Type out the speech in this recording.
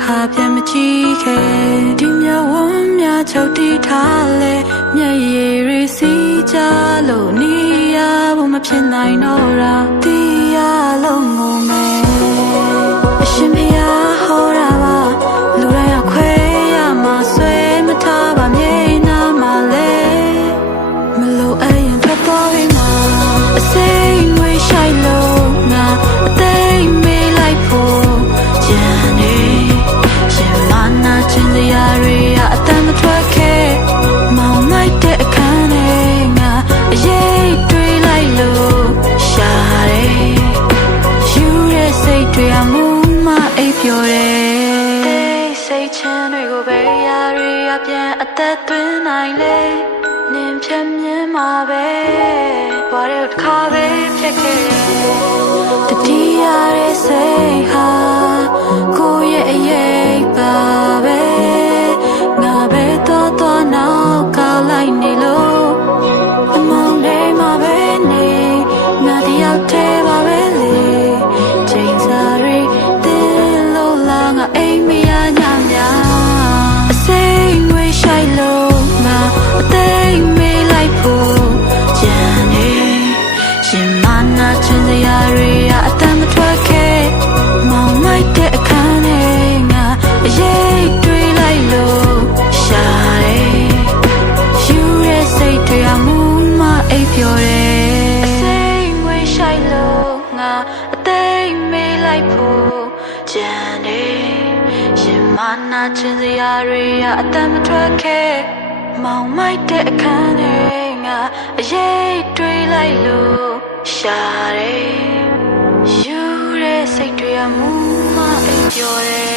ခါပြန်မကြည့်ခဲ့ဒီမြဝန်းများချုပ်တီးထားလေမျက်ရည်တွေစီးကြလို့နေရဖို့မဖြစ်နိုင်တော့တာတီးရလုံးငုံမယ်အရှင်ဖျားဟောတာပါလူတိုင်းအခွဲရမှာဆွဲမထားပါမြေနာမှာလေမလို့အရင်ထွက်သွားပြီမှာအစိမ့်ငွေရှိုက်လို့ငါအသိမေးလိုက်ဖို့ကြံနေရှင်မနာချင်စရာတွေအတမ်းမထွက်ခဲ့မောင်မိုက်တဲ့အခန်းထဲငါအရေးတွေးလိုက်လို့ရှာတယ်ယူတဲ့စိတ်တွေအမှုမအိပ်ပျော်တယ်စိတ်ချမ်းတွေကိုပဲရာတွေပြန်အသက်သွင်းနိုင်လေနင်ဖြတ်မြင်မှာပဲဘာလို့တစ်ခါပဲဖြစ်ခဲ့တတိယရဲ့စိတ်ဟာကိုယ့်ရဲ့အရေးပါပဲငါပဲတော့နောက်ကောက်လိုက်နေလို့အမောင်လေးမှာပဲနေငါတယောက်တည်းပါပဲလေချိန်စားရီတင်းလို့လာငါအိမ်မရညများအစိမ့်ငွေရှိုက်လို့ငါအသိမေးလိုက်ဖို့ကြံနေရှင်မနာချင်စရာတွေအတမ်းမထွက်ခဲ့မောင်မိုက်တဲ့အခန်းထဲငါအရေးတွေးလိုက်လို့ရှာတယ်ယူတဲ့စိတ်တွေအမှုမအိပ်ပျော်တယ်စိတ်ငွေရှိုက်လို့ငါအသိမေးလိုက်ဖို့ကြံနေရှင်မနာချင်စရာတွေအတမ်းမထွက်ခဲ့မောင်မိုက်တဲ့အခန်းထဲငါအရေးတွေးလိုက်လို့ရှာတယ်ယူတဲ့စိတ်တွေအမှုမအိပ်ပျော်တယ်